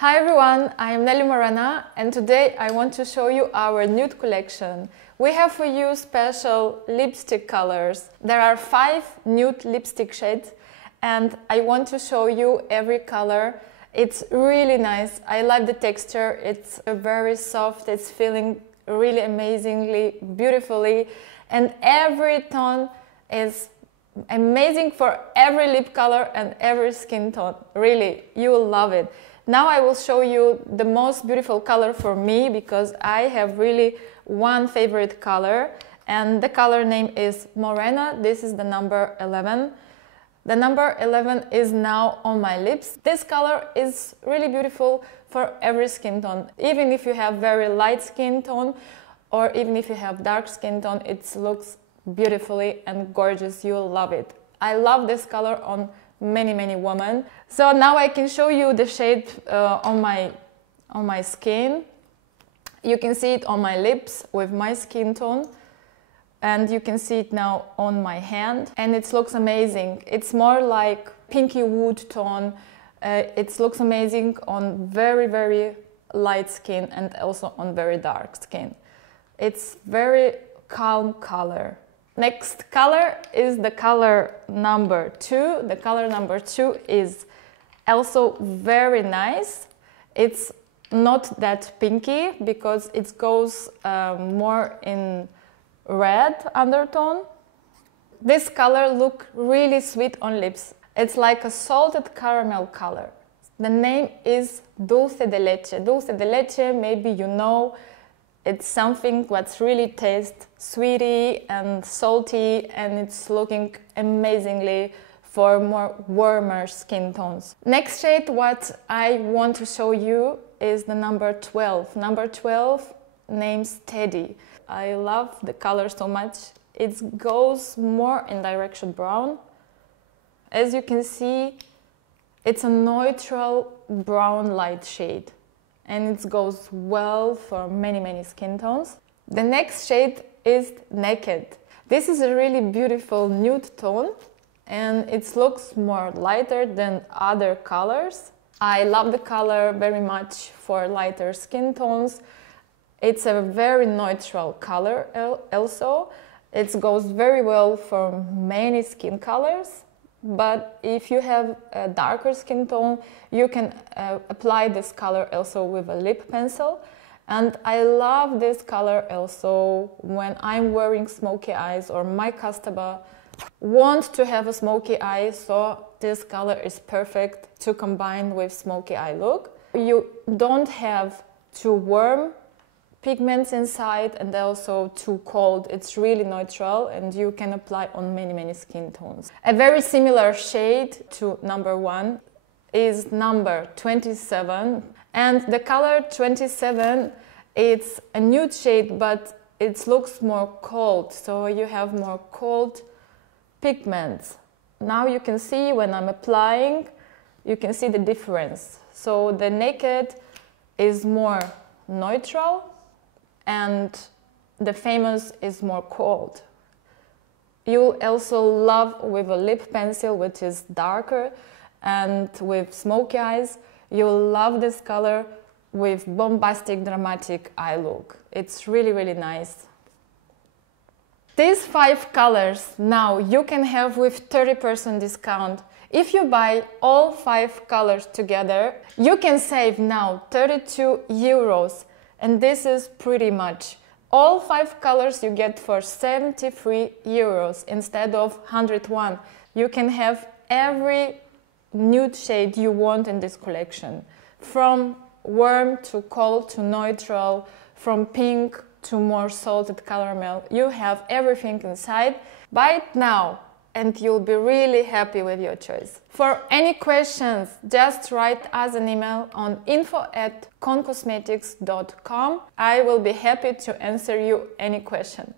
Hi everyone, I am Nelly Morena and today I want to show you our nude collection. We have for you special lipstick colors. There are 5 nude lipstick shades and I want to show you every color. It's really nice. I love the texture. It's very soft. It's feeling really amazingly, beautifully, and every tone is amazing for every lip color and every skin tone. Really, you will love it. Now I will show you the most beautiful color for me because I have really one favorite color and the color name is Morena. This is the number 11. The number 11 is now on my lips. This color is really beautiful for every skin tone. Even if you have very light skin tone or even if you have dark skin tone, it looks beautifully and gorgeous. You'll love it. I love this color on many women. So now I can show you the shade on my skin. You can see it on my lips with my skin tone and you can see it now on my hand and it looks amazing. It's more like pinky wood tone. It looks amazing on very light skin and also on very dark skin. It's very calm color. Next color is the color number 2. The color number 2 is also very nice. It's not that pinky because it goes more in red undertone. This color looks really sweet on lips. It's like a salted caramel color. The name is Dulce de leche. Dulce de leche, maybe you know, it's something that's really tastes sweety and salty and it's looking amazingly for more warmer skin tones. Next shade what I want to show you is the number 12. Number 12 names Teddy. I love the color so much. It goes more in direction brown. As you can see, it's a neutral brown light shade and it goes well for many skin tones. The next shade is Naked. This is a really beautiful nude tone and it looks more lighter than other colors. I love the color very much for lighter skin tones. It's a very neutral color also. It goes very well for many skin colors. But if you have a darker skin tone, you can apply this color also with a lip pencil. And I love this color also when I'm wearing smoky eyes or my customer wants to have a smoky eye, so this color is perfect to combine with smoky eye look. You don't have too warm pigments inside and also too cold. It's really neutral and you can apply on many skin tones. A very similar shade to number 1 is number 27 and the color 27, it's a nude shade but it looks more cold, so you have more cold pigments. Now you can see when I'm applying, you can see the difference. So the Naked is more neutral and the Famous is more cold. You'll also love with a lip pencil which is darker and with smoky eyes. You'll love this color with bombastic dramatic eye look. It's really nice. These 5 colors now you can have with 30% discount. If you buy all 5 colors together, you can save now 32 euros. And this is pretty much. All 5 colors you get for 73 euros instead of 101. You can have every nude shade you want in this collection. From warm to cold to neutral, from pink to more salted caramel. You have everything inside. Buy it now and you'll be really happy with your choice. For any questions, just write us an email on info@concosmetics.com. I will be happy to answer you any question.